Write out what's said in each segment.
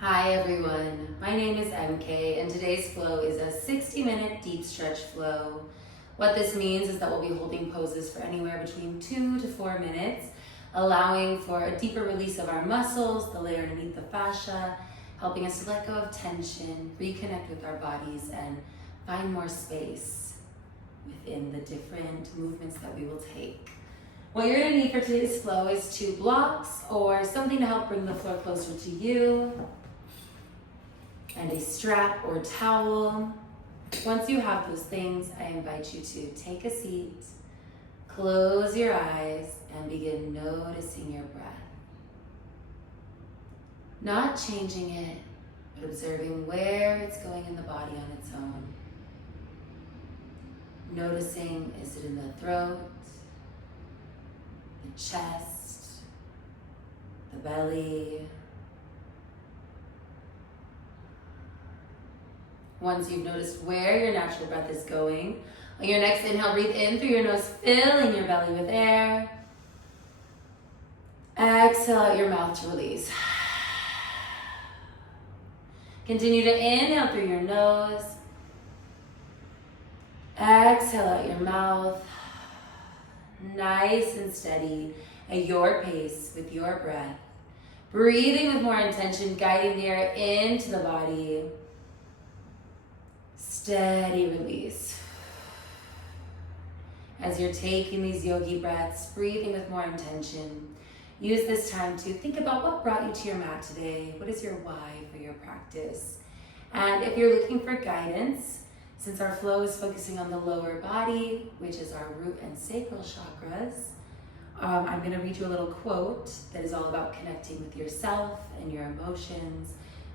Hi everyone, my name is MK and today's flow is a 60-minute deep stretch flow. What this means is that we'll be holding poses for anywhere between 2 to 4 minutes, allowing for a deeper release of our muscles, the layer underneath the fascia, helping us to let go of tension, reconnect with our bodies, and find more space within the different movements that we will take. What you're going to need for today's flow is 2 blocks or something to help bring the floor closer to you, and a strap or towel. Once you have those things, I invite you to take a seat, close your eyes, and begin noticing your breath. Not changing it, but observing where it's going in the body on its own. Noticing, is it in the throat, the chest, the belly? Once you've noticed where your natural breath is going, on your next inhale, breathe in through your nose, filling your belly with air. Exhale out your mouth to release. Continue to inhale through your nose. Exhale out your mouth. Nice and steady at your pace with your breath. Breathing with more intention, guiding the air into the body. Steady release. As you're taking these yogi breaths, breathing with more intention, use this time to think about what brought you to your mat today. What is your why for your practice? And if you're looking for guidance, since our flow is focusing on the lower body, which is our root and sacral chakras, I'm going to read you a little quote that is all about connecting with yourself and your emotions,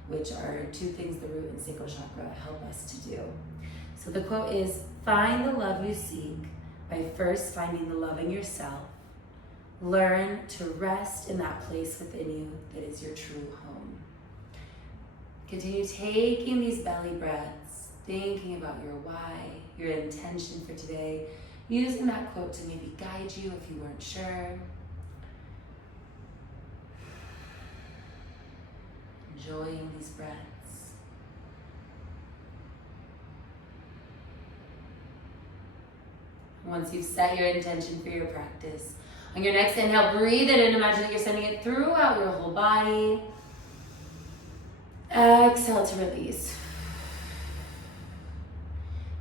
which are 2 things the root and sacral chakra help us to do. So the quote is, find the love you seek by first finding the love in yourself. Learn to rest in that place within you that is your true home. Continue taking these belly breaths, thinking about your why, your intention for today, using that quote to maybe guide you if you weren't sure. Enjoying these breaths. Once you've set your intention for your practice, on your next inhale, breathe it in. Imagine that you're sending it throughout your whole body. Exhale to release.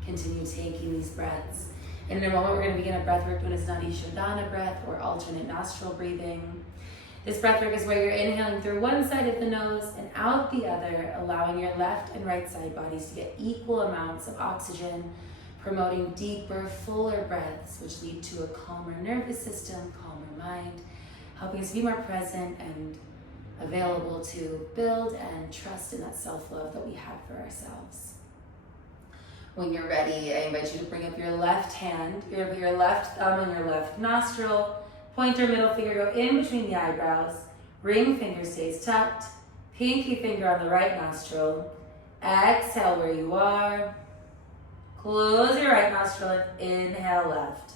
Continue taking these breaths. And in a moment, we're going to begin a breath work known as Nadi Shodhana breath or alternate nostril breathing. This breath work is where you're inhaling through one side of the nose and out the other, allowing your left and right side bodies to get equal amounts of oxygen, promoting deeper, fuller breaths, which lead to a calmer nervous system, calmer mind, helping us to be more present and available to build and trust in that self-love that we have for ourselves. When you're ready, I invite you to bring up your left hand, your left thumb on your left nostril, pointer, middle finger go in between the eyebrows, ring finger stays tucked, pinky finger on the right nostril. Exhale where you are. Close your right nostril and inhale left.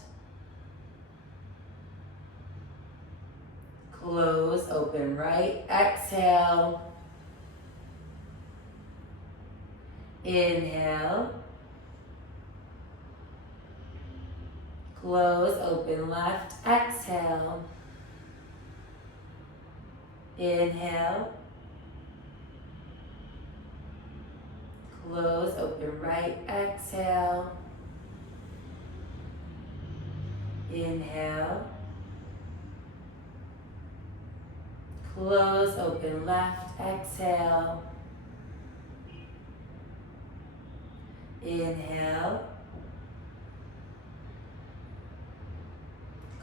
Close, open right. Exhale. Inhale. Close, open left. Exhale. Inhale. Close, open right. Exhale. Inhale. Close, open left. Exhale. Inhale.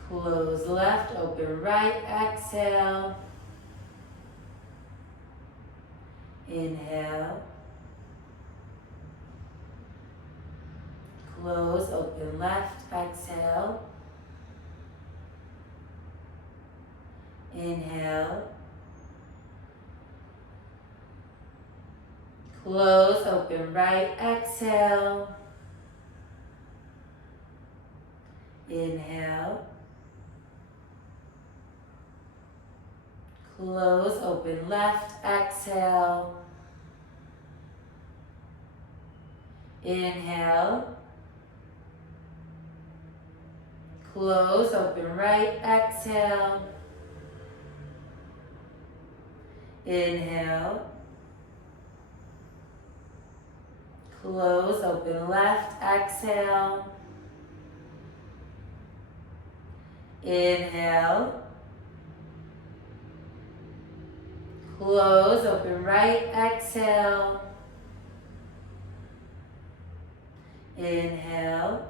Close left, open right, exhale. Inhale. Close, open left, exhale. Inhale. Close, open right, exhale. Inhale. Close, open, left, exhale. Inhale. Close, open, right, exhale. Inhale. Close, open, left, exhale. Inhale. Close, open, right, exhale. Inhale.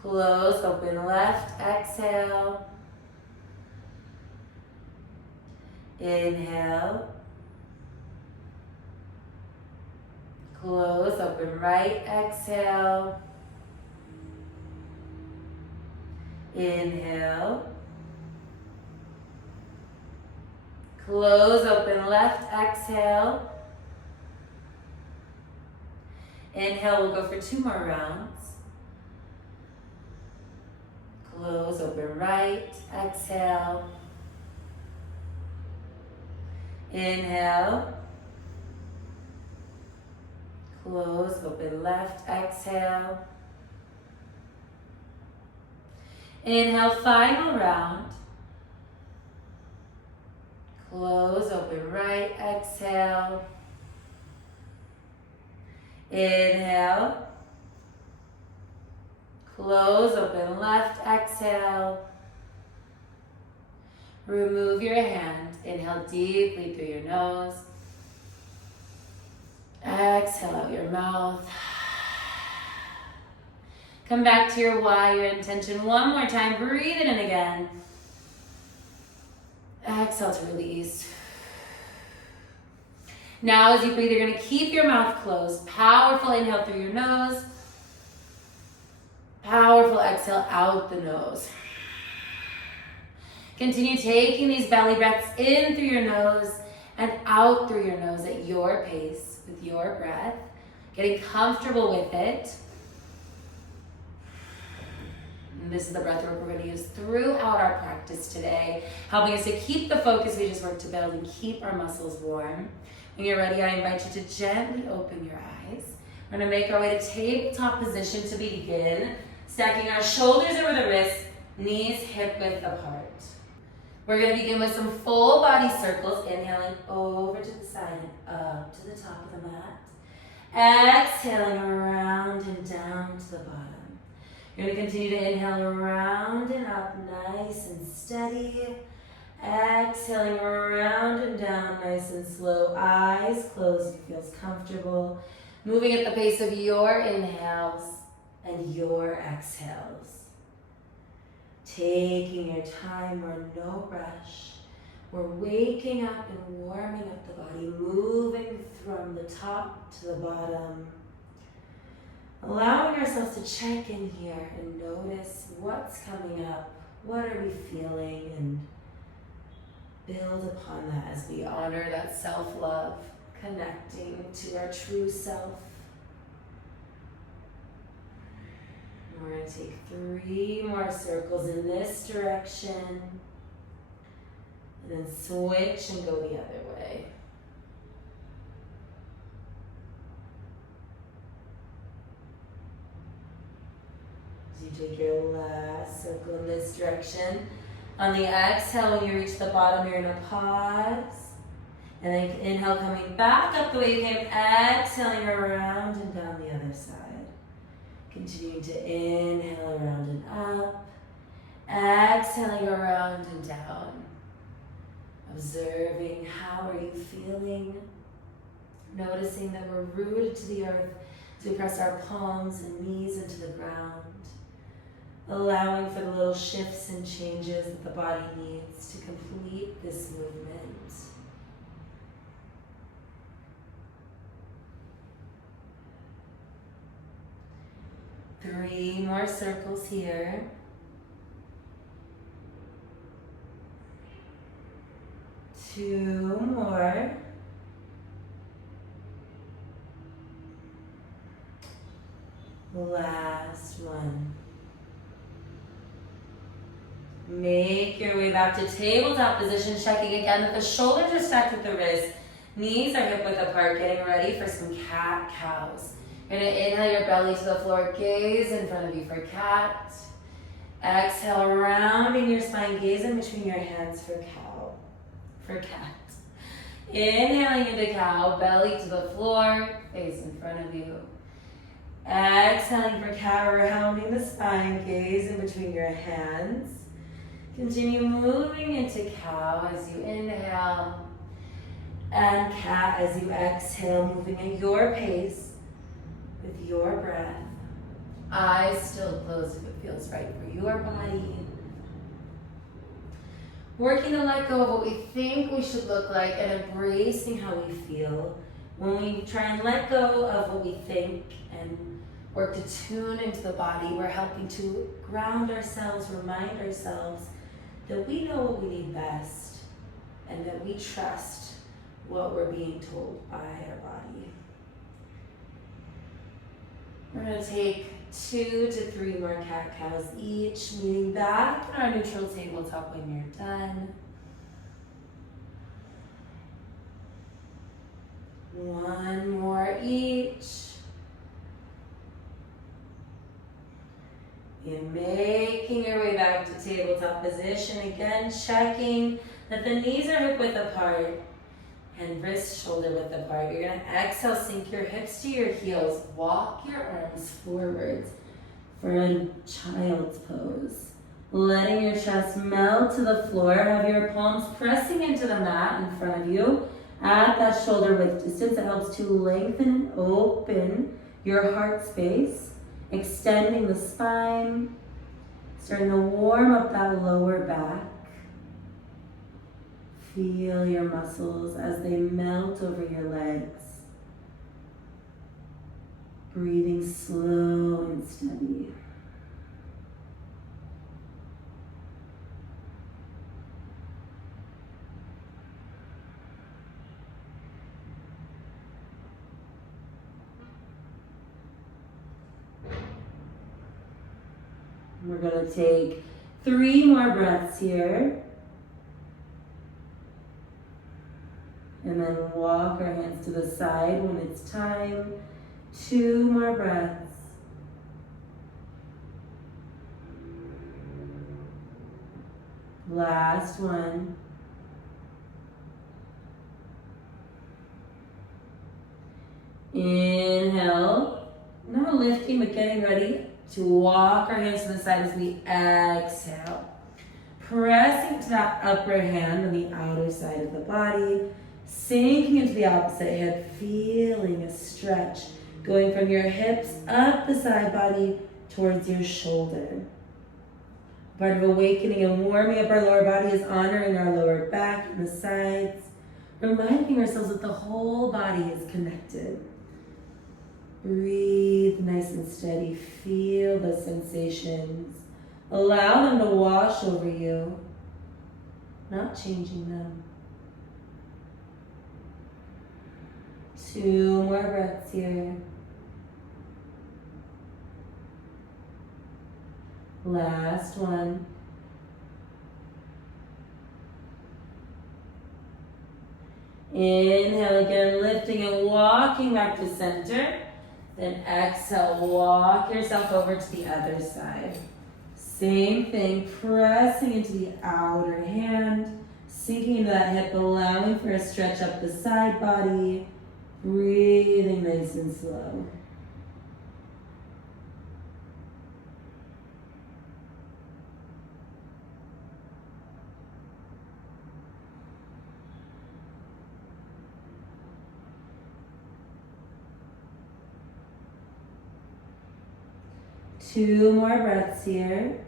Close, open, left, exhale. Inhale. Close, open, right, exhale. Inhale. Close, open, left, exhale. Inhale, we'll go for 2 more rounds. Close, open, right, exhale. Inhale. Close, open, left, exhale. Inhale, final round. Close, open, right, exhale. Inhale. Close, open, left, exhale. Remove your hand. Inhale deeply through your nose. Exhale out your mouth. Come back to your why, your intention. One more time. Breathe it in again. Exhale to release. Now as you breathe, you're going to keep your mouth closed. Powerful inhale through your nose. Powerful exhale out the nose. Continue taking these belly breaths in through your nose and out through your nose at your pace with your breath. Getting comfortable with it. And this is the breath work we're going to use throughout our practice today, helping us to keep the focus we just worked to build and keep our muscles warm. When you're ready, I invite you to gently open your eyes. We're going to make our way to tabletop position to begin, stacking our shoulders over the wrists, knees hip width apart. We're going to begin with some full body circles, inhaling over to the side and up to the top of the mat. Exhaling around and down to the bottom. You're going to continue to inhale around and up, nice and steady. Exhaling around and down, nice and slow. Eyes closed, it feels comfortable. Moving at the pace of your inhales and your exhales. Taking your time, we're no rush. We're waking up and warming up the body, moving from the top to the bottom. Allowing ourselves to check in here and notice what's coming up, what are we feeling, and build upon that as we honor that self-love, connecting to our true self. We're going to take 3 more circles in this direction, and then switch and go the other way. As you take your last circle in this direction, on the exhale, when you reach the bottom, you're going to pause. And then inhale, coming back up the way you came, exhaling around and down the other side. Continuing to inhale around and up, exhaling around and down. Observing how are you feeling. Noticing that we're rooted to the earth as we press our palms and knees into the ground. Allowing for the little shifts and changes that the body needs to complete this movement. Three more circles here. Two more. Last one. Make your way back to tabletop position, checking again that the shoulders are stacked with the wrists. Knees are hip width apart, getting ready for some cat-cows. You're gonna inhale your belly to the floor, gaze in front of you for cat. Exhale, rounding your spine, gaze in between your hands for cow, for cat. Inhaling into cow, belly to the floor, face in front of you. Exhaling for cat, rounding the spine, gaze in between your hands. Continue moving into cow as you inhale, and cat as you exhale, moving at your pace with your breath. Eyes still closed if it feels right for your body. Working to let go of what we think we should look like and embracing how we feel. When we try and let go of what we think and work to tune into the body, we're helping to ground ourselves, remind ourselves that we know what we need best and that we trust what we're being told by our body. We're going to take 2 to 3 more cat-cows each, meeting back in our neutral tabletop when you're done. 1 more each. And making your way back to tabletop position. Again, checking that the knees are hip width apart and wrist shoulder width apart. You're going to exhale, sink your hips to your heels. Walk your arms forwards for a child's pose. Letting your chest melt to the floor. Have your palms pressing into the mat in front of you. At that shoulder width distance, it helps to lengthen and open your heart space. Extending the spine, starting to warm up that lower back. Feel your muscles as they melt over your legs. Breathing slow and steady. We're going to take 3 more breaths here. And then walk our hands to the side when it's time. 2 more breaths. Last one. Inhale. Not lifting, but getting ready to walk our hands to the side as we exhale. Pressing to that upper hand on the outer side of the body. Sinking into the opposite hand, feeling a stretch. Going from your hips up the side body towards your shoulder. Part of awakening and warming up our lower body is honoring our lower back and the sides. Reminding ourselves that the whole body is connected. Breathe nice and steady. Feel the sensations. Allow them to wash over you, not changing them. 2 more breaths here. Last one. Inhale again, lifting and walking back to center. Then exhale, walk yourself over to the other side. Same thing, pressing into the outer hand, sinking into that hip, allowing for a stretch up the side body, breathing nice and slow. Two more breaths here.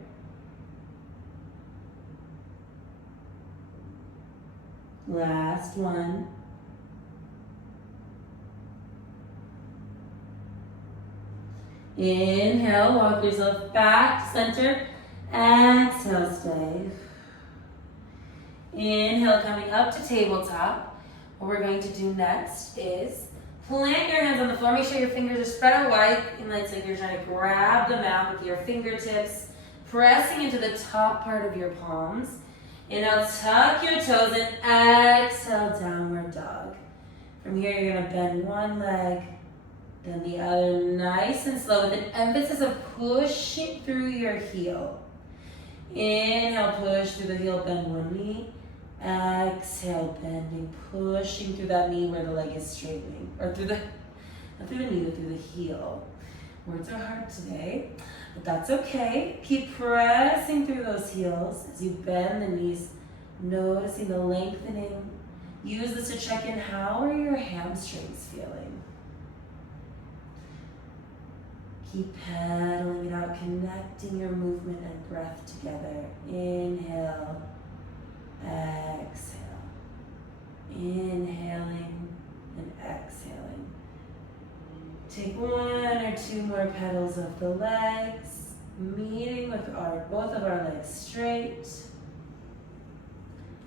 Last one. Inhale, walk yourself back to center. Exhale, stay. Inhale, coming up to tabletop. What we're going to do next is plant your hands on the floor. Make sure your fingers are spread out wide, and it's like you're trying to grab the mat with your fingertips. pressing into the top part of your palms. Inhale, tuck your toes, and exhale, downward dog. From here, you're gonna bend one leg, then the other, nice and slow, with an emphasis of pushing through your heel. Inhale, push through the heel, bend one knee. Exhale, bending, pushing through that knee where the leg is straightening, or through the, not through the knee, but through the heel. Words are hard today, but that's okay. Keep pressing through those heels as you bend the knees, noticing the lengthening. Use this to check in. How are your hamstrings feeling? Keep pedaling it out, connecting your movement and breath together. Inhale, exhale. Inhaling and exhaling. Take one or two more pedals of the legs, meeting with both of our legs straight.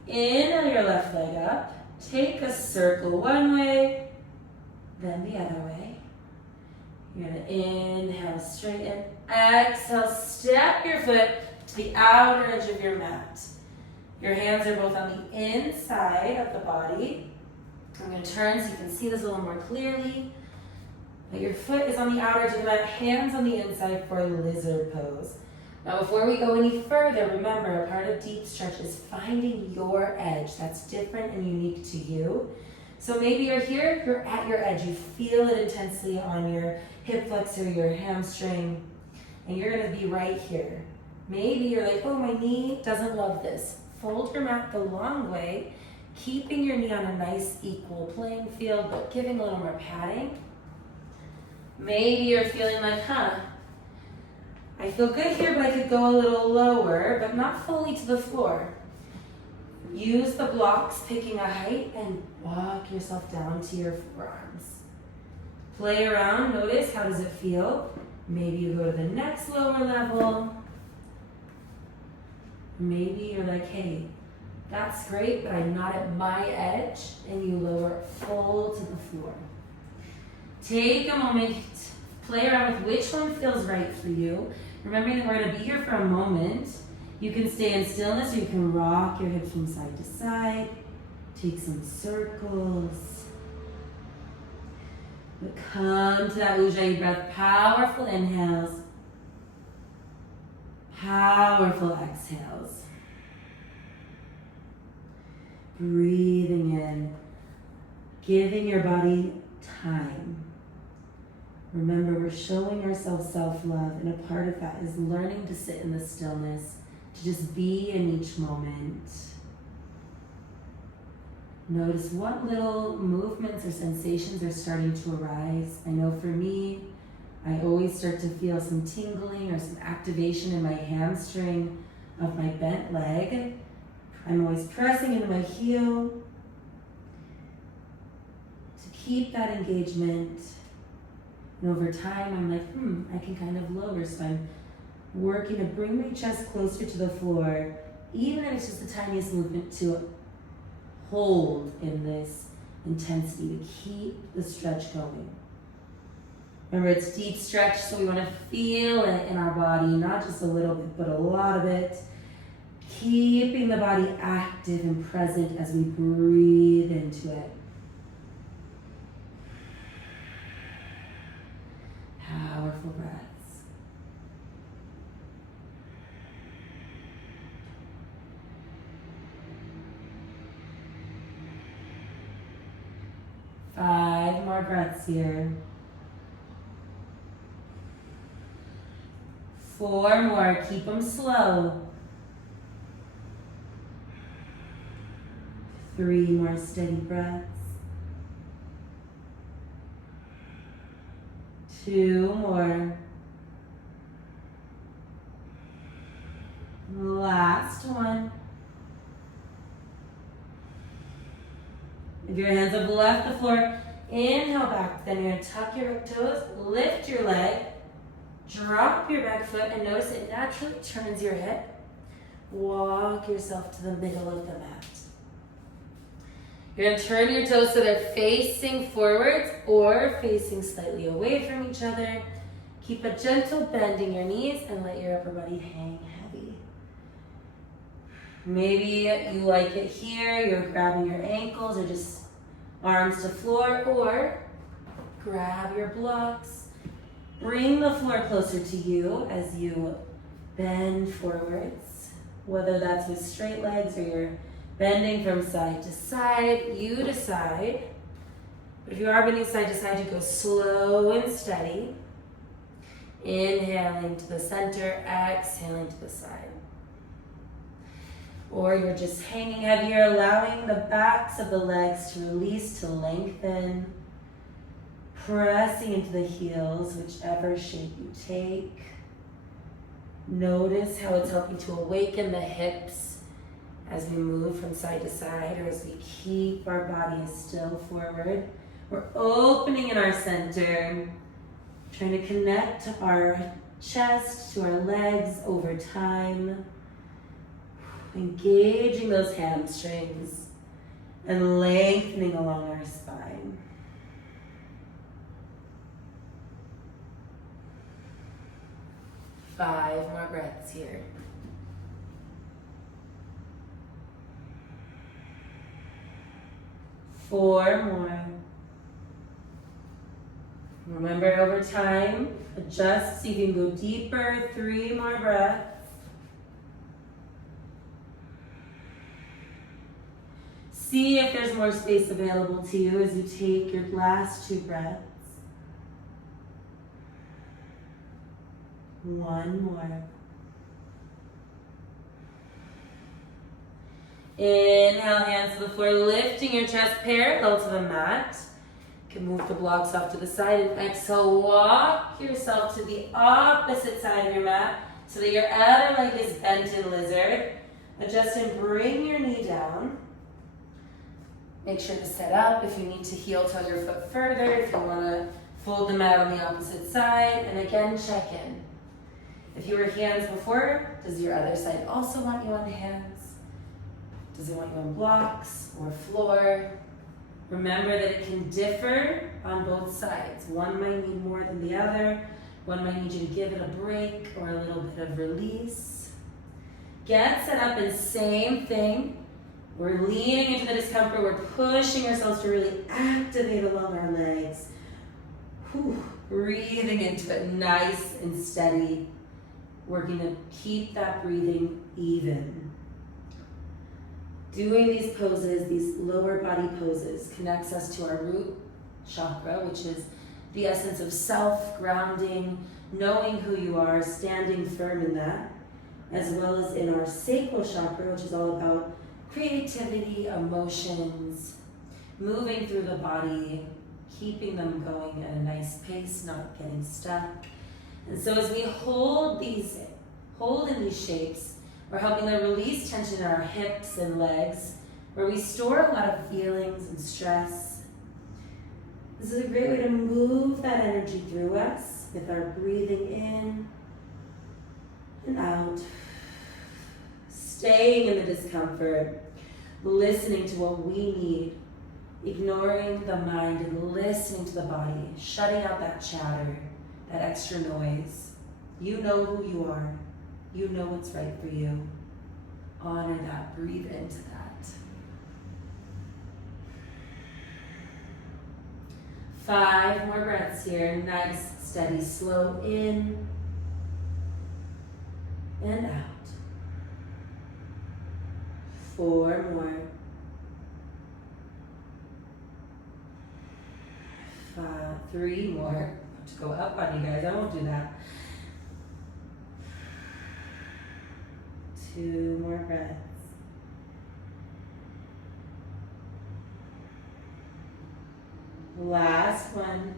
Inhale your left leg up. Take a circle one way, then the other way. You're gonna inhale, straighten. Exhale, step your foot to the outer edge of your mat. Your hands are both on the inside of the body. I'm gonna turn so you can see this a little more clearly. But your foot is on the outer edge of the mat, hands on the inside for lizard pose. Now before we go any further, remember a part of deep stretch is finding your edge. That's different and unique to you. So maybe you're here, you're at your edge, you feel it intensely on your hip flexor, your hamstring, and you're gonna be right here. Maybe you're like, oh, my knee doesn't love this. Fold your mat the long way, keeping your knee on a nice equal playing field, but giving a little more padding. Maybe you're feeling like, I feel good here, but I could go a little lower, but not fully to the floor. Use the blocks, picking a height, and walk yourself down to your forearms. Play around, notice, how does it feel? Maybe you go to the next lower level. Maybe you're like, hey, that's great, but I'm not at my edge, and you lower full to the floor. Take a moment, play around with which one feels right for you. Remembering that we're gonna be here for a moment. You can stay in stillness, or you can rock your hips from side to side. Take some circles. But come to that Ujjayi breath, powerful inhales, powerful exhales. Breathing in, giving your body time. Remember, we're showing ourselves self-love, and a part of that is learning to sit in the stillness, to just be in each moment. Notice what little movements or sensations are starting to arise. I know for me, I always start to feel some tingling or some activation in my hamstring of my bent leg. I'm always pressing into my heel to keep that engagement. And over time, I'm like, I can kind of lower. So I'm working to bring my chest closer to the floor, even if it's just the tiniest movement, to hold in this intensity, to keep the stretch going. Remember, it's deep stretch, so we want to feel it in our body, not just a little bit, but a lot of it. Keeping the body active and present as we breathe into it. Powerful breaths. Five more breaths here. 4 more, keep them slow. 3 more steady breaths. 2 more. Last one. If your hands have left the floor, inhale back. Then you're going to tuck your toes, lift your leg, drop your back foot, and notice it naturally turns your hip. Walk yourself to the middle of the mat. You're going to turn your toes so they're facing forwards or facing slightly away from each other. Keep a gentle bend in your knees and let your upper body hang heavy. Maybe you like it here, you're grabbing your ankles or just arms to floor, or grab your blocks. Bring the floor closer to you as you bend forwards, whether that's with straight legs or you're bending from side to side, you decide. But if you are bending side to side, you go slow and steady. Inhaling to the center, exhaling to the side. Or you're just hanging heavier, allowing the backs of the legs to release, to lengthen. Pressing into the heels, whichever shape you take. Notice how it's helping to awaken the hips as we move from side to side, or as we keep our bodies still forward. We're opening in our center, trying to connect our chest to our legs over time. Engaging those hamstrings and lengthening along our spine. Five more breaths here. Four more. Remember, over time, adjust so you can go deeper. 3 more breaths. See if there's more space available to you as you take your last 2 breaths. 1 more. Inhale, hands to the floor, lifting your chest parallel to the mat. You can move the blocks off to the side, and exhale, walk yourself to the opposite side of your mat so that your other leg is bent in lizard. Adjust and bring your knee down. Make sure to set up. If you need to heel toe your foot further, if you want to fold the mat on the opposite side, and again, check in. If you were hands before, does your other side also want you on hands? Does it want you on blocks or floor? Remember that it can differ on both sides. One might need more than the other. One might need you to give it a break or a little bit of release. Get set up, and same thing. We're leaning into the discomfort. We're pushing ourselves to really activate along our legs. Breathing into it, nice and steady. Working to keep that breathing even. Doing these poses, these lower body poses, connects us to our root chakra, which is the essence of self, grounding, knowing who you are, standing firm in that, as well as in our sacral chakra, which is all about creativity, emotions, moving through the body, keeping them going at a nice pace, not getting stuck. And so as we hold in these shapes, we're helping to release tension in our hips and legs, where we store a lot of feelings and stress. This is a great way to move that energy through us with our breathing in and out, staying in the discomfort, listening to what we need, ignoring the mind and listening to the body, shutting out that chatter, that extra noise. You know who you are. You know what's right for you. Honor that. Breathe into that. 5 more breaths here. Nice, steady, slow in and out. 4 more. 3 more. I have to go up on you guys. I won't do that. 2 more breaths. Last one.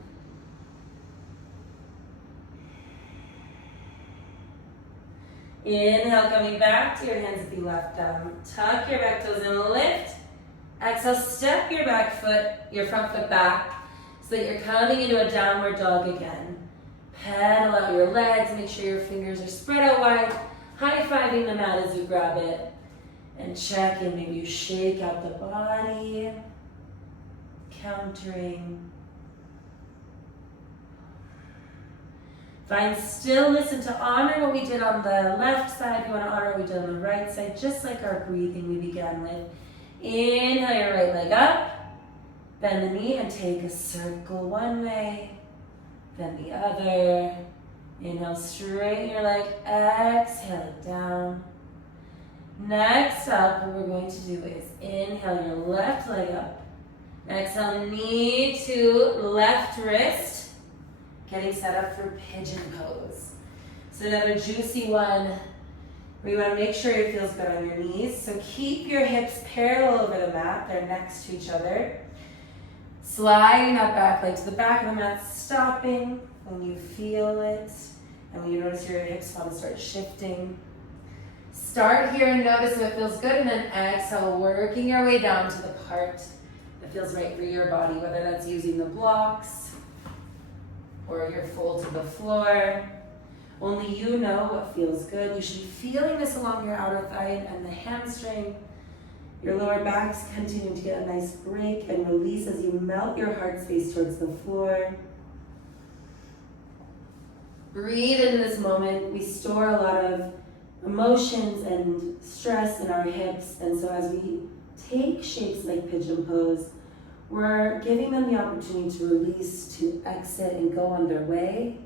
Inhale, coming back to your hands if you left them. Tuck your back toes and lift. Exhale, step your back foot, your front foot back, so that you're coming into a downward dog again. Pedal out your legs, make sure your fingers are spread out wide. High-fiving the mat as you grab it. And check in, maybe you shake out the body. Countering. Find stillness and to honor what we did on the left side. You want to honor what we did on the right side, just like our breathing we began with. Inhale your right leg up. Bend the knee and take a circle one way, then the other. Inhale, straighten your leg. Exhale it down. Next up, what we're going to do is inhale your left leg up. Exhale, knee to left wrist. Getting set up for pigeon pose. So another juicy one where you want to make sure it feels good on your knees. So keep your hips parallel over the mat. They're next to each other. Sliding that back leg to the back of the mat, stopping when you feel it. And when you notice your hips want to start shifting. Start here and notice if it feels good, and then exhale, working your way down to the part that feels right for your body, whether that's using the blocks or your fold to the floor. Only you know what feels good. You should be feeling this along your outer thigh and the hamstring. Your lower back's continuing to get a nice break and release as you melt your heart space towards the floor. Breathe into this moment. We store a lot of emotions and stress in our hips, and so as we take shapes like pigeon pose, we're giving them the opportunity to release, to exit and go on their way.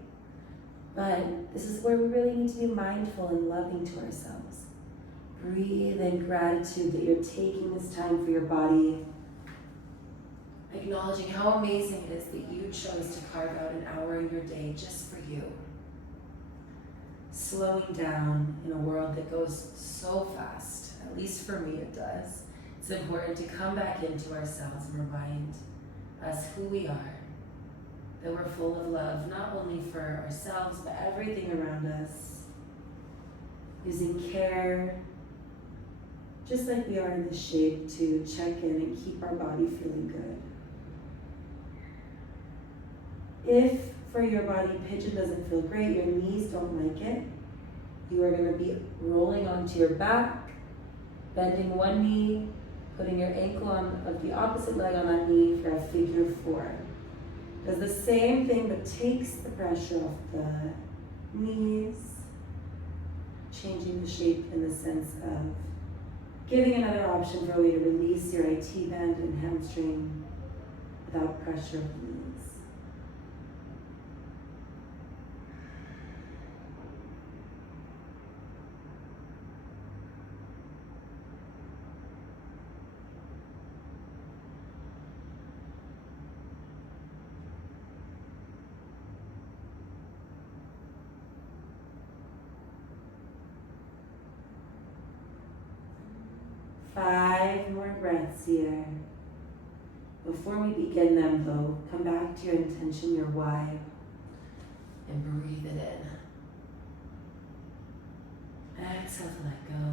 But this is where we really need to be mindful and loving to ourselves. Breathe in gratitude that you're taking this time for your body, acknowledging how amazing it is that you chose to carve out an hour in your day just for you. Slowing down in a world that goes so fast, at least for me it does. It's important to come back into ourselves and remind us who we are, that we're full of love, not only for ourselves, but everything around us. Using care, just like we are in this shape, to check in and keep our body feeling good. If for your body pigeon doesn't feel great, your knees don't like it, you are going to be rolling onto your back, bending one knee, putting your ankle on of the opposite leg on that knee for a figure four. Does the same thing but takes the pressure off the knees, changing the shape in the sense of giving another option for a way to release your IT band and hamstring without pressure of the knees. Five more breaths here. Before we begin them though, come back to your intention, your why, and breathe it in. Exhale to let go.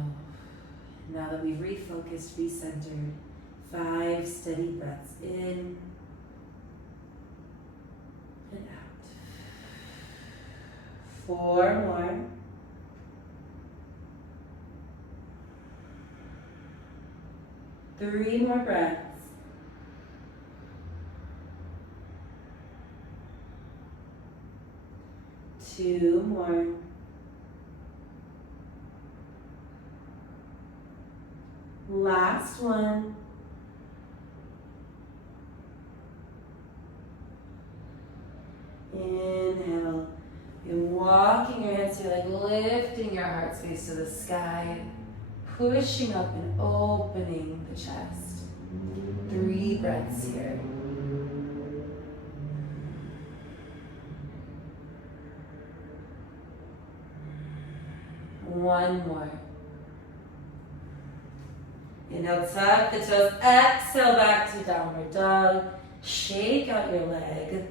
Now that we've refocused, recentered, 5 steady breaths in and out. 4 more. 3 more breaths. 2 more. Last one. Inhale. And walking your hands to your leg, lifting your heart space to the sky. Pushing up and opening the chest. 3 breaths here. One more. Inhale, tuck the toes. Exhale back to downward dog. Shake out your leg.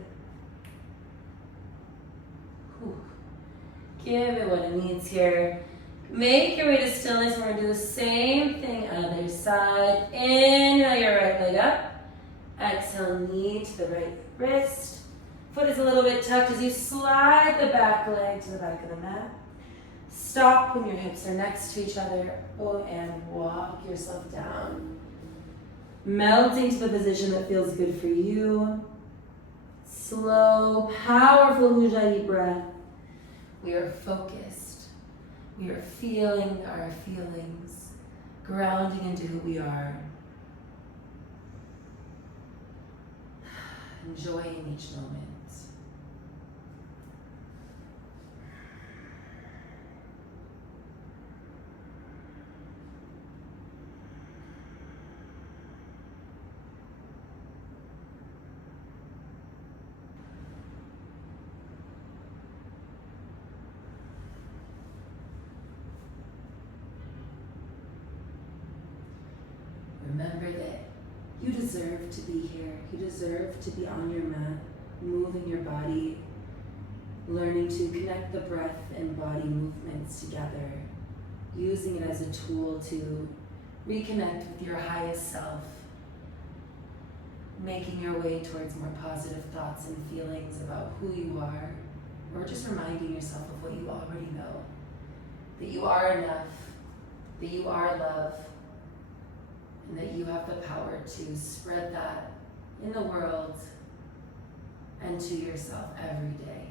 Whew. Give it what it needs here. Make your way to stillness. We're going to do the same thing other side. Inhale your right leg up. Exhale, knee to the right wrist. Foot is a little bit tucked as you slide the back leg to the back of the mat. Stop when your hips are next to each other. Oh, and walk yourself down. Melting to the position that feels good for you. Slow, powerful Ujjayi breath. We are focused. We are feeling our feelings, grounding into who we are, enjoying each moment. Remember that you deserve to be here. You deserve to be on your mat, moving your body, learning to connect the breath and body movements together, using it as a tool to reconnect with your highest self, making your way towards more positive thoughts and feelings about who you are, or just reminding yourself of what you already know, that you are enough, that you are love, and that you have the power to spread that in the world and to yourself every day.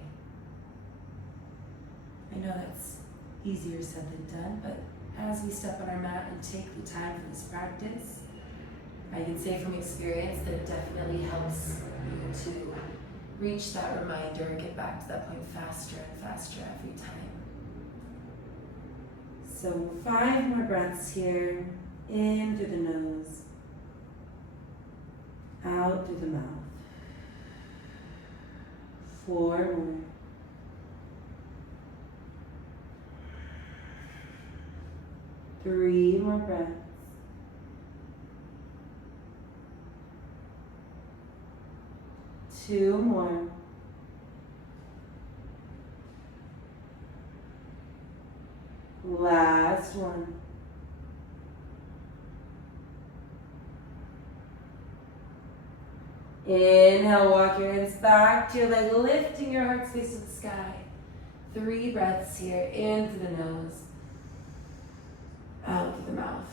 I know that's easier said than done, but as we step on our mat and take the time for this practice, I can say from experience that it definitely helps you to reach that reminder and get back to that point faster and faster every time. So 5 more breaths here. In through the nose, out through the mouth. 4 more. 3 more breaths. 2 more. Last one. Inhale, walk your hands back to your leg, lifting your heart space to the sky. 3 breaths here, in through the nose, out through the mouth.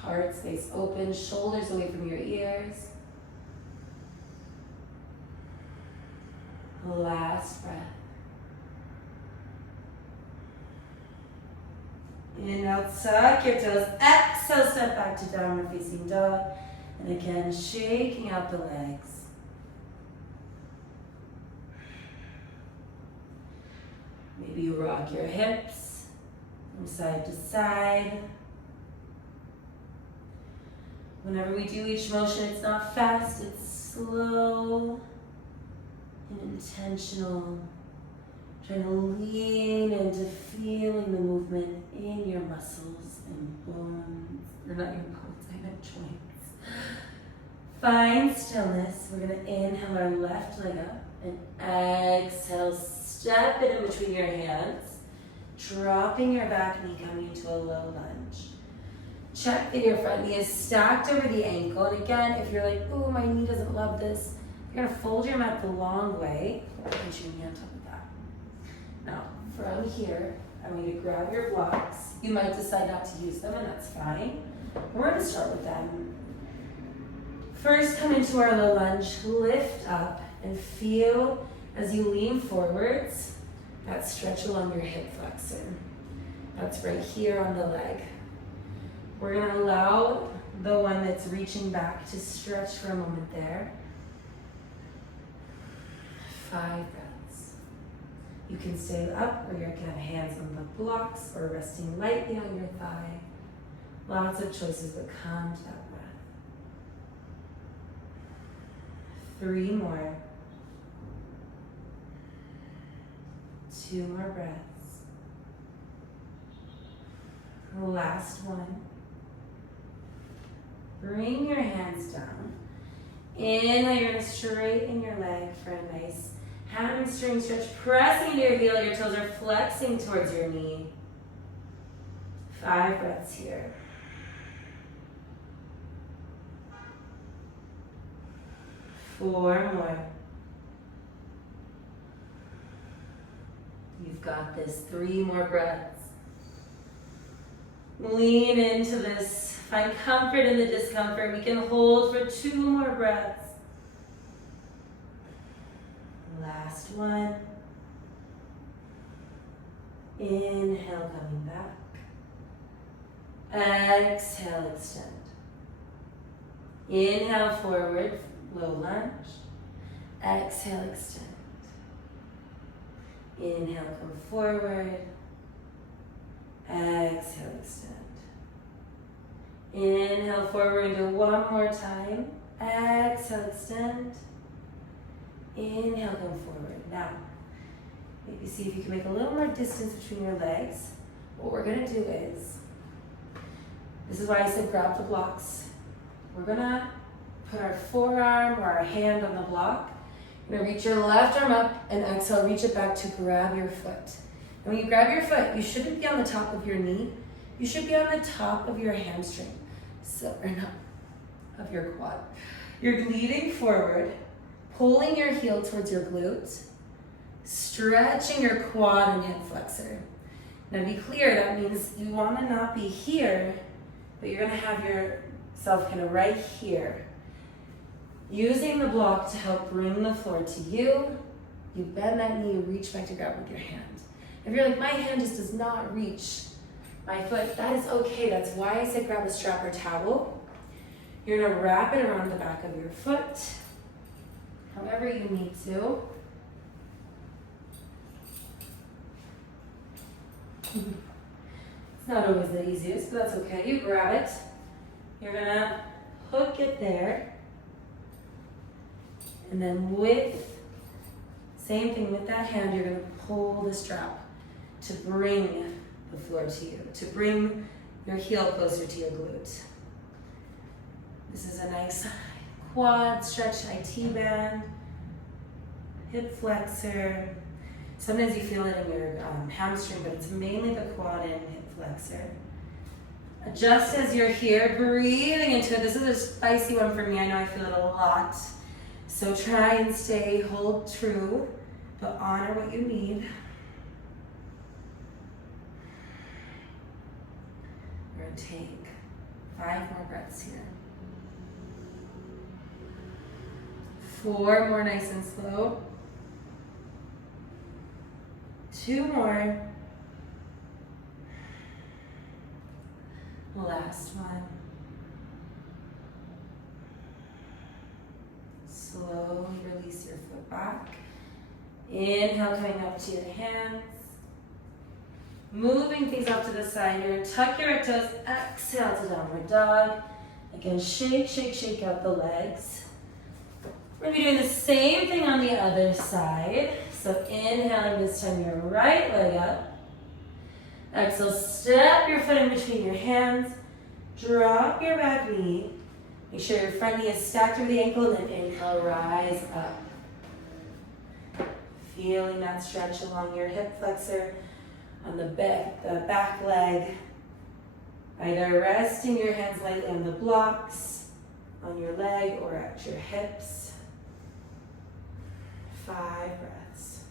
Heart space open, shoulders away from your ears. Last breath. Inhale, tuck your toes. Exhale, step back to downward facing dog. And again, shaking out the legs. Maybe you rock your hips from side to side. Whenever we do each motion, it's not fast, it's slow and intentional. Trying to lean into feeling the movement in your muscles and bones. Or not your bones, I meant joints. Find stillness. We're going to inhale our left leg up and exhale, step it in between your hands, dropping your back knee, coming into a low lunge. Check that your front knee is stacked over the ankle. And again, if you're like, oh, my knee doesn't love this, you're going to fold your mat the long way. Put your knee on top of that. Now, from here, I want you to grab your blocks. You might decide not to use them, and that's fine. We're going to start with them. First, come into our low lunge, lift up, and feel as you lean forwards, that stretch along your hip flexor. That's right here on the leg. We're going to allow the one that's reaching back to stretch for a moment there. 5 breaths. You can stay up, or you can have hands on the blocks, or resting lightly on your thigh. Lots of choices, but come to that breath. 3 more. 2 more breaths. Last one. Bring your hands down. Inhale, you're going to straighten your leg for a nice hamstring stretch. Pressing into your heel, your toes are flexing towards your knee. 5 breaths here. 4 more. You've got this. 3 more breaths. Lean into this. Find comfort in the discomfort. We can hold for 2 more breaths. Last one. Inhale, coming back. Exhale, extend. Inhale, forward, low lunge. Exhale, extend. Inhale, come forward. Exhale, extend. Inhale, forward, and do one more time. Exhale, extend. Inhale, come forward. Now, maybe see if you can make a little more distance between your legs. What we're gonna do is, this is why I said grab the blocks. We're gonna put our forearm or our hand on the block. You're gonna reach your left arm up and exhale, reach it back to grab your foot. And when you grab your foot, you shouldn't be on the top of your knee. You should be on the top of your hamstring. Or not, of your quad. You're leaning forward, pulling your heel towards your glute, stretching your quad and hip flexor. Now to be clear, that means you wanna not be here, but you're gonna have yourself kind of right here. Using the block to help bring the floor to you, you bend that knee, you reach back to grab with your hand. If you're like, my hand just does not reach my foot, that is okay. That's why I said grab a strap or towel. You're gonna wrap it around the back of your foot, however you need to. It's not always the easiest, but that's okay. You grab it. You're gonna hook it there. And then same thing with that hand, you're gonna pull the strap to bring the floor to you, to bring your heel closer to your glute. This is a nice quad stretch, IT band, hip flexor. Sometimes you feel it in your hamstring, but it's mainly the quad and hip flexor. Adjust as you're here, breathing into it. This is a spicy one for me. I know I feel it a lot. So try and hold true, but honor what you need. We're gonna take 5 more breaths here. 4 more, nice and slow. 2 more. Last one. Slowly release your foot back. Inhale, coming up to your hands. Moving things off to the side here. Tuck your right toes. Exhale to downward dog. Again, shake, shake, shake out the legs. We're going to be doing the same thing on the other side. So inhaling this time your right leg up. Exhale, step your foot in between your hands. Drop your back knee. Make sure your front knee is stacked over the ankle, and then inhale, rise up. Feeling that stretch along your hip flexor on the back leg. Either resting your hands lightly on the blocks, on your leg, or at your hips. 5 breaths.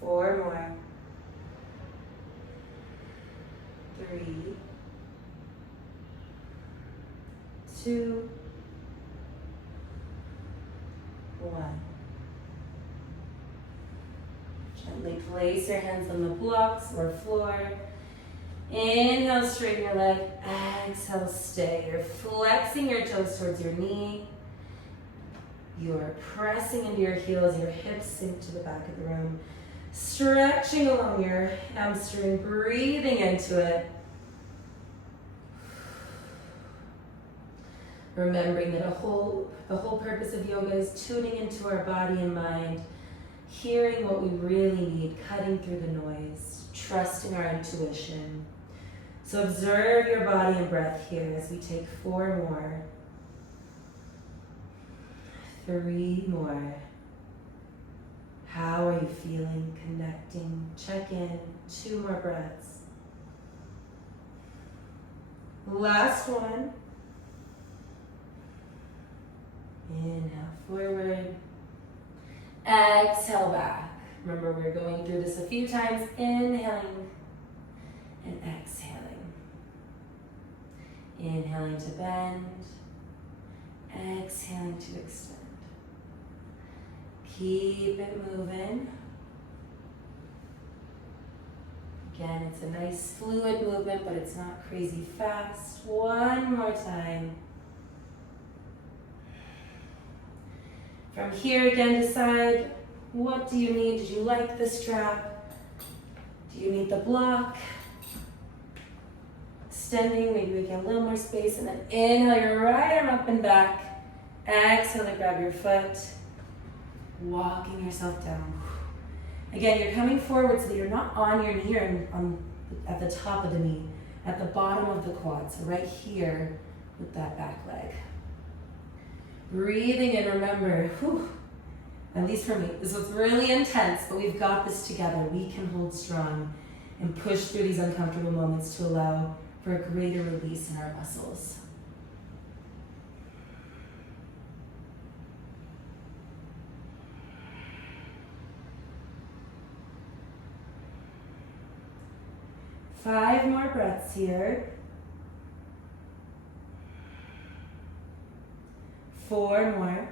4 more. 3, 2, 1. Gently place your hands on the blocks or floor. Inhale, straighten your leg. Exhale, stay. You're flexing your toes towards your knee. You're pressing into your heels, your hips sink to the back of the room. Stretching along your hamstring, breathing into it. Remembering that the whole purpose of yoga is tuning into our body and mind, hearing what we really need, cutting through the noise, trusting our intuition. So observe your body and breath here as we take 4 more. 3 more. How are you feeling? Connecting. Check in. 2 more breaths. Last one. Inhale forward. Exhale back. Remember, we're going through this a few times. Inhaling and exhaling. Inhaling to bend. Exhaling to extend. Keep it moving. Again, it's a nice fluid movement, but it's not crazy fast. One more time. From here, again, decide, what do you need? Did you like the strap? Do you need the block? Extending, maybe we get a little more space, and then inhale your right arm up and back. Exhale to grab your foot, walking yourself down. Again, you're coming forward so that you're not on your knee or at the top of the knee, at the bottom of the quad, so right here with that back leg. Breathing in, remember, at least for me, this was really intense, but we've got this together. We can hold strong and push through these uncomfortable moments to allow for a greater release in our muscles. Five more breaths here. 4 more.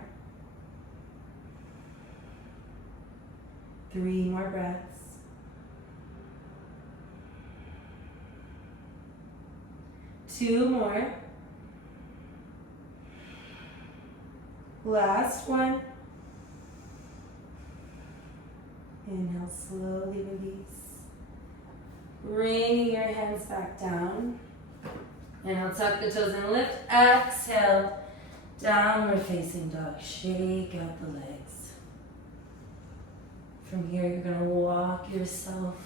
3 more breaths. 2 more. Last one. Inhale, slowly release. Bringing your hands back down. Inhale, tuck the toes and lift. Exhale, downward facing dog. Shake out the legs. From here, you're gonna walk yourself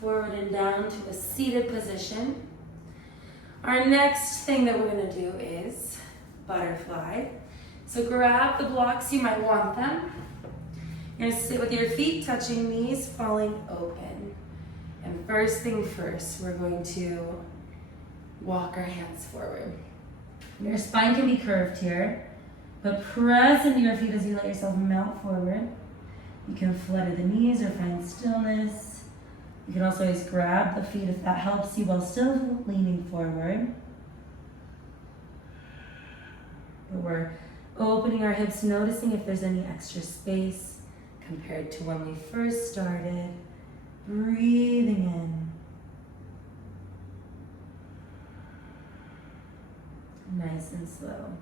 forward and down to a seated position. Our next thing that we're gonna do is butterfly. So grab the blocks, you might want them. You're gonna sit with your feet touching, knees falling open. And first thing first, we're going to walk our hands forward. Your spine can be curved here, but press into your feet as you let yourself melt forward. You can flutter the knees or find stillness. You can also always grab the feet if that helps you while still leaning forward. But we're opening our hips, noticing if there's any extra space compared to when we first started. Breathing in. Nice and slow.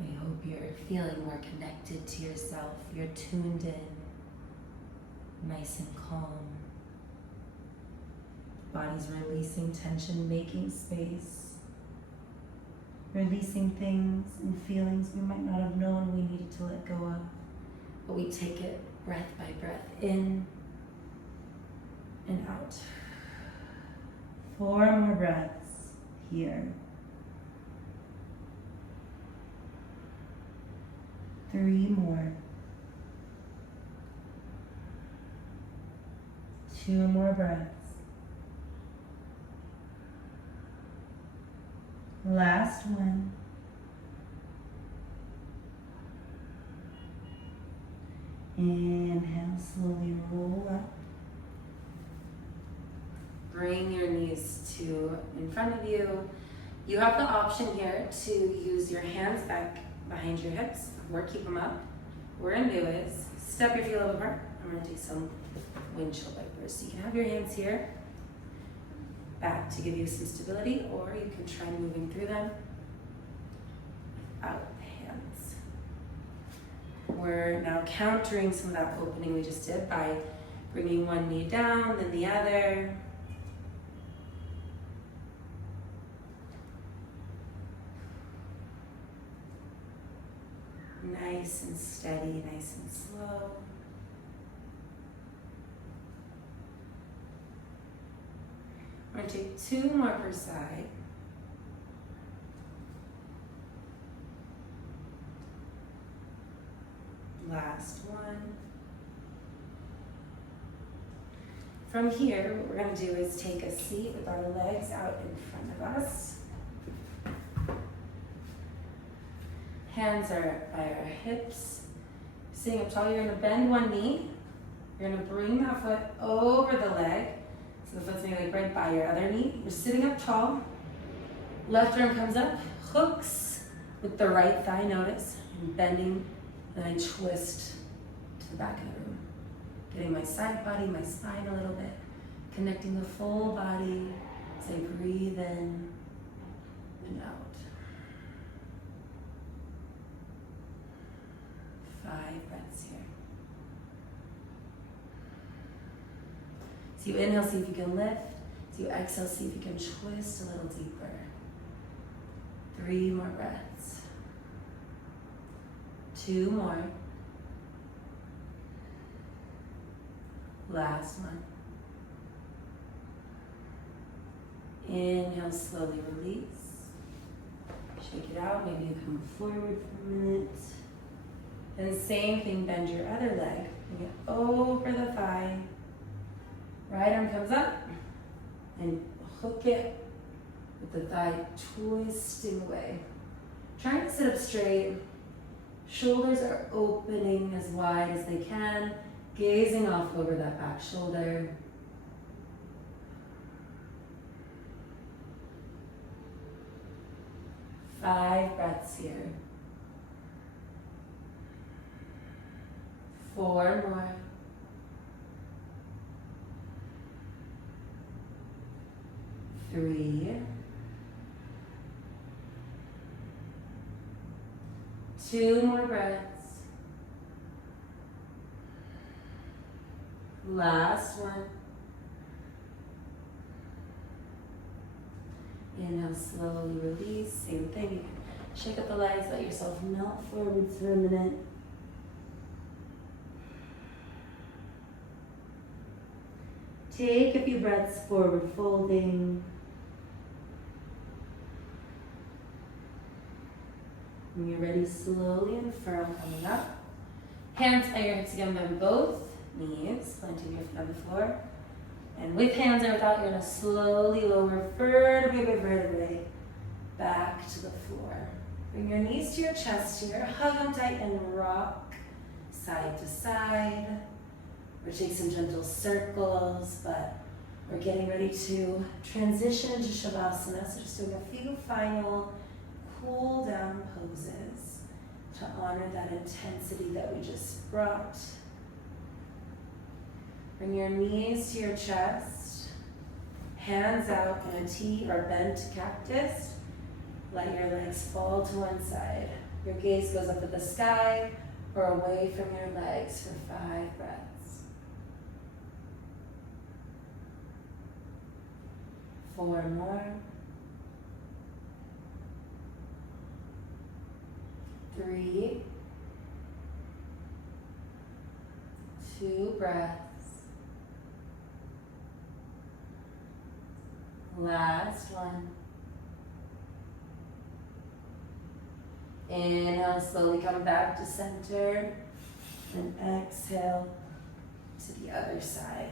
I hope you're feeling more connected to yourself. You're tuned in, nice and calm. Body's releasing tension, making space. Releasing things and feelings we might not have known we needed to let go of. But we take it breath by breath, in and out. 4 more breaths here. 3 more. 2 more breaths. Last one. Inhale, slowly roll up. Bring your knees to in front of you. You have the option here to use your hands back behind your hips or keep them up. What we're gonna do is step your feet a little apart. I'm gonna do some windshield wipers. So you can have your hands here back to give you some stability, or you can try moving through them without the hands. We're now countering some of that opening we just did by bringing one knee down, then the other. Nice and steady, nice and slow. We're going to take 2 more per side. Last one. From here, what we're going to do is take a seat with our legs out in front of us. Hands are by our hips. Sitting up tall, you're going to bend one knee. You're going to bring that foot over the leg. So the foot's maybe like right by your other knee. You're sitting up tall. Left arm comes up, hooks with the right thigh, notice. I'm bending, and I twist to the back of the room. Getting my side body, my spine a little bit. Connecting the full body as I breathe in and out. 5 breaths here. So you inhale, see if you can lift. So you exhale, see if you can twist a little deeper. 3 more breaths. 2 more. Last one. Inhale, slowly release. Shake it out. Maybe you come forward for a minute. And same thing, bend your other leg. Bring it over the thigh. Right arm comes up. And hook it with the thigh twisting away. Trying to sit up straight. Shoulders are opening as wide as they can. Gazing off over that back shoulder. Five breaths here. 4 more. 3. 2 more breaths. Last one. Inhale, slowly release. Same thing. You can shake up the legs, let yourself melt forwards for a minute. Take a few breaths forward, folding. When you're ready, slowly and firm coming up. Hands at your hips again, bend both knees, planting your feet on the floor. And with hands or without, you're going to slowly lower vertebrae by vertebrae back to the floor. Bring your knees to your chest here, hug them tight and rock side to side. We're taking some gentle circles, but we're getting ready to transition into Shavasana. So just doing a few final cool down poses to honor that intensity that we just brought. Bring your knees to your chest, hands out in a T or bent cactus. Let your legs fall to one side. Your gaze goes up at the sky or away from your legs for 5 breaths. 4 more. 3. 2 breaths. Last one. Inhale, slowly come back to center. And exhale to the other side.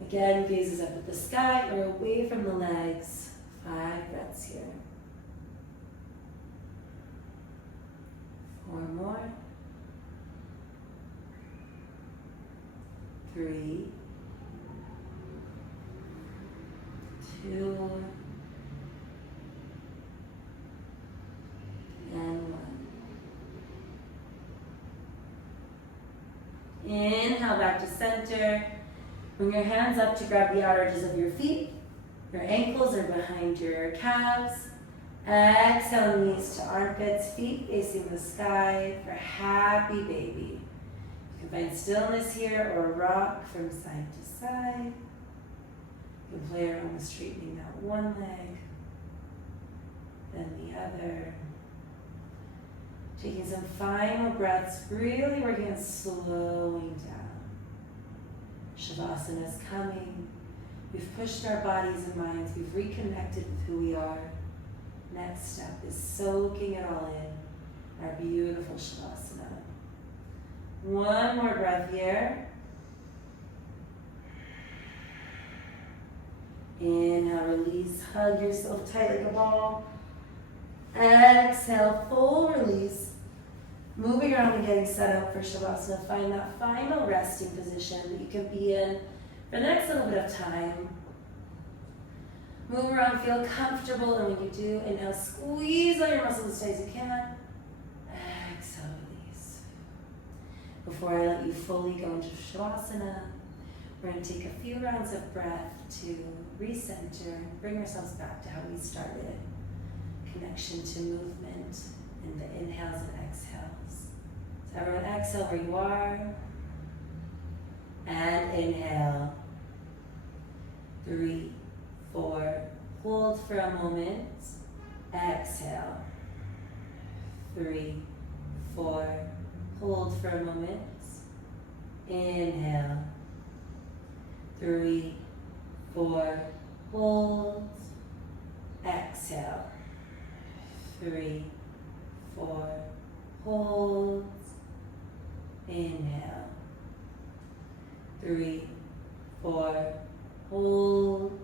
Again, gazes up at the sky or away from the legs. 5 breaths here. 4 more. 3. 2. And 1. Inhale back to center. Bring your hands up to grab the outer edges of your feet. Your ankles are behind your calves. Exhale, knees to armpits, feet facing the sky for happy baby. You can find stillness here or rock from side to side. You can play around with straightening out one leg, then the other. Taking some final breaths, really working on slowing down. Shavasana is coming. We've pushed our bodies and minds. We've reconnected with who we are. Next step is soaking it all in. Our beautiful Shavasana. 1 more breath here. Inhale, release. Hug yourself tight like a ball. Exhale, full release. Moving around and getting set up for Shavasana. Find that final resting position that you can be in For the next little bit of time, move around, feel comfortable, and when you do, inhale, squeeze all your muscles as tight as you can. Exhale, release. Before I let you fully go into Shavasana, we're going to take a few rounds of breath to recenter and bring ourselves back to how we started. Connection to movement in the inhales and exhales. So everyone exhale where you are. And inhale. 3, 4. Hold for a moment. Exhale. 3, 4. Hold for a moment. Inhale. 3, 4. Hold. Exhale. 3, 4. Hold. Inhale. 3, 4. Hold.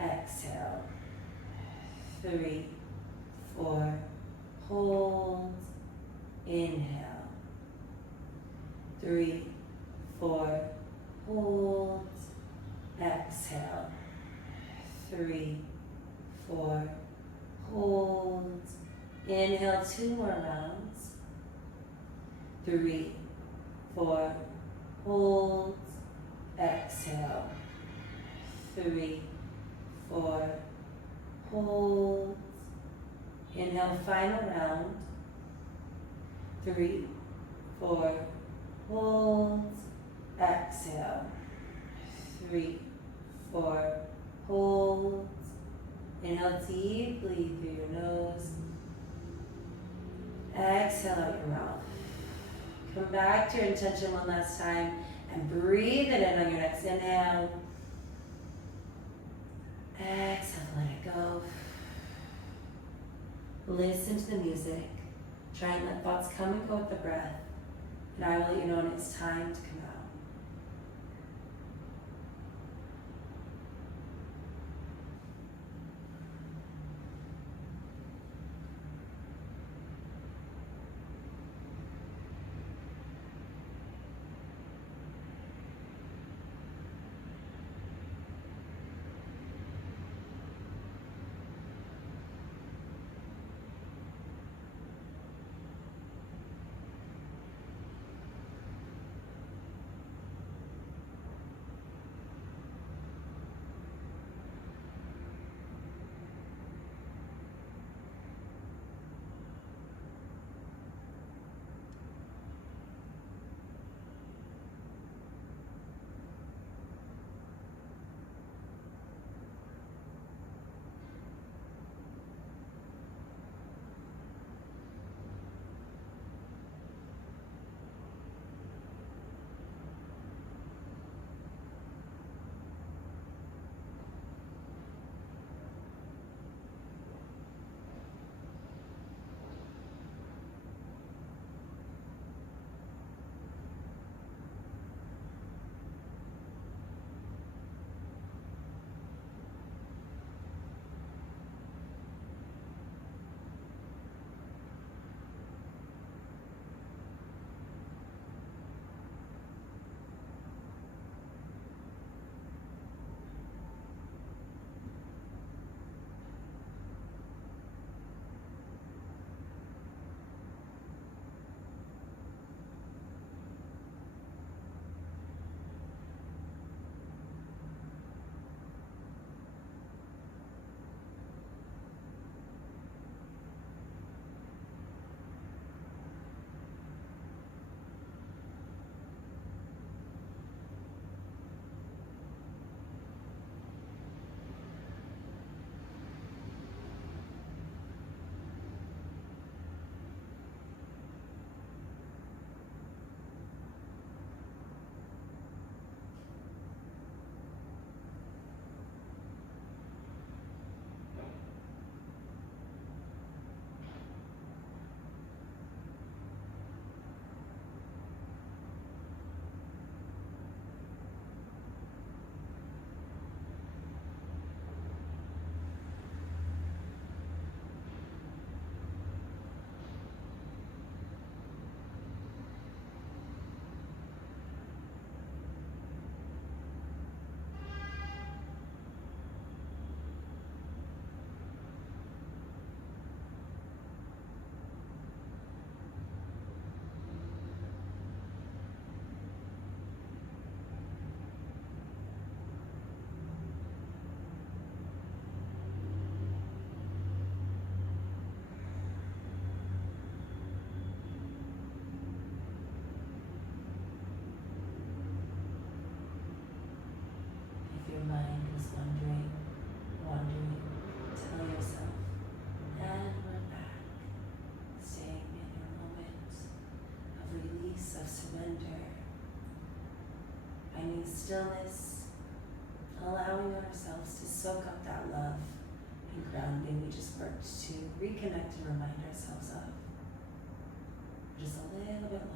Exhale. 3, 4. Hold. Inhale. 3, 4. Hold. Exhale. 3, 4. Hold. Inhale 2 more rounds. 3, 4. Hold. Exhale. 3, 4. Hold. Inhale, final round. 3, 4. Hold. Exhale. 3, 4. Hold. Inhale deeply through your nose. Exhale out your mouth. Come back to your intention one last time and breathe it in on your next inhale. Exhale, let it go. Listen to the music. Try and let thoughts come and go with the breath. And I will let you know when it's time to come out. finding stillness, allowing ourselves to soak up that love and grounding we just worked to reconnect and remind ourselves of. Just a little bit longer.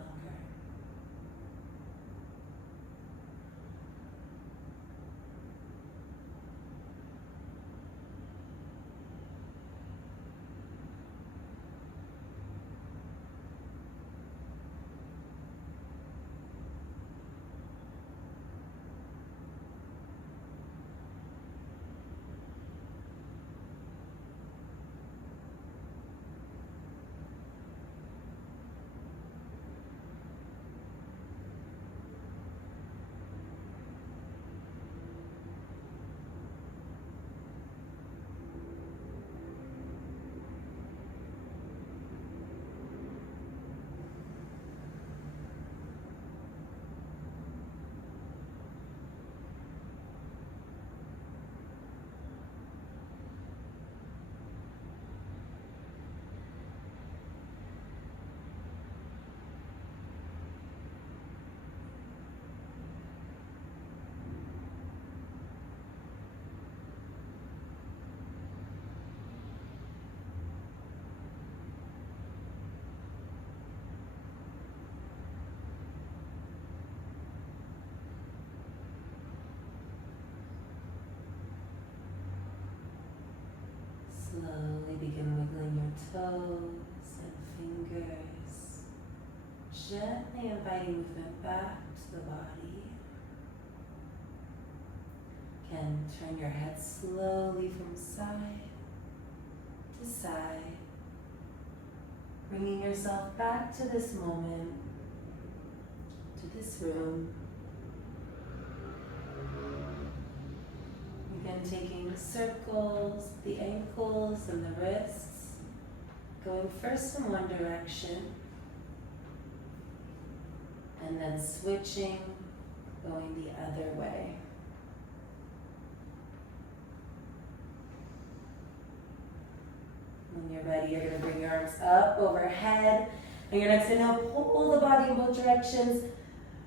Slowly begin wiggling your toes and fingers, gently inviting movement back to the body. Again, turn your head slowly from side to side, bringing yourself back to this moment, to this room. Again, taking circles, the ankles and the wrists, going first in one direction, and then switching, going the other way. When you're ready, you're going to bring your arms up overhead. And your next inhale, pull the body in both directions.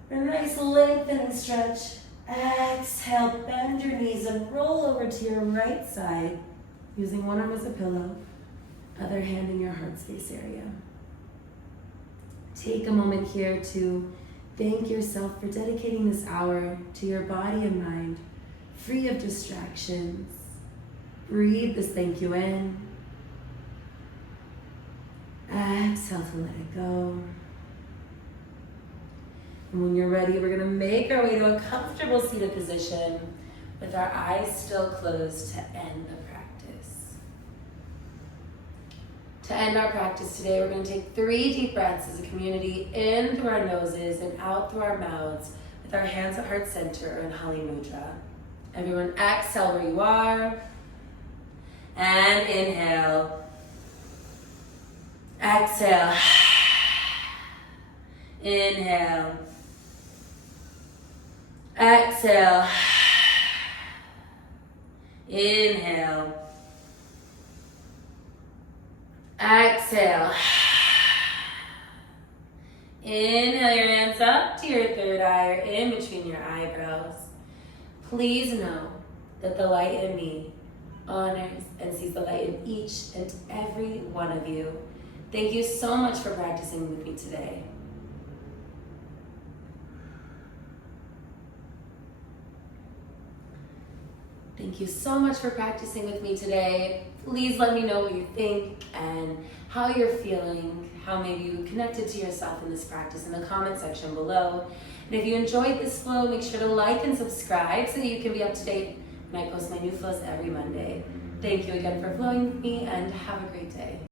For a nice lengthening stretch. Exhale, bend your knees and roll over to your right side, using one arm as a pillow, other hand in your heart space area. Take a moment here to thank yourself for dedicating this hour to your body and mind, free of distractions. Breathe this thank you in. Exhale to let it go. And when you're ready, we're going to make our way to a comfortable seated position with our eyes still closed to end the practice. To end our practice today, we're going to take 3 deep breaths as a community in through our noses and out through our mouths with our hands at heart center in Hali Mudra. Everyone exhale where you are and inhale. Exhale. Inhale. Exhale. Inhale. Exhale. Inhale your hands up to your third eye or in between your eyebrows. Please know that the light in me honors and sees the light in each and every one of you. Thank you so much for practicing with me today. Thank you so much for practicing with me today. Please let me know what you think and how you're feeling, how maybe you connected to yourself in this practice in the comment section below. And if you enjoyed this flow, make sure to like and subscribe so that you can be up to date when I post my new flows every Monday. Thank you again for flowing with me and have a great day.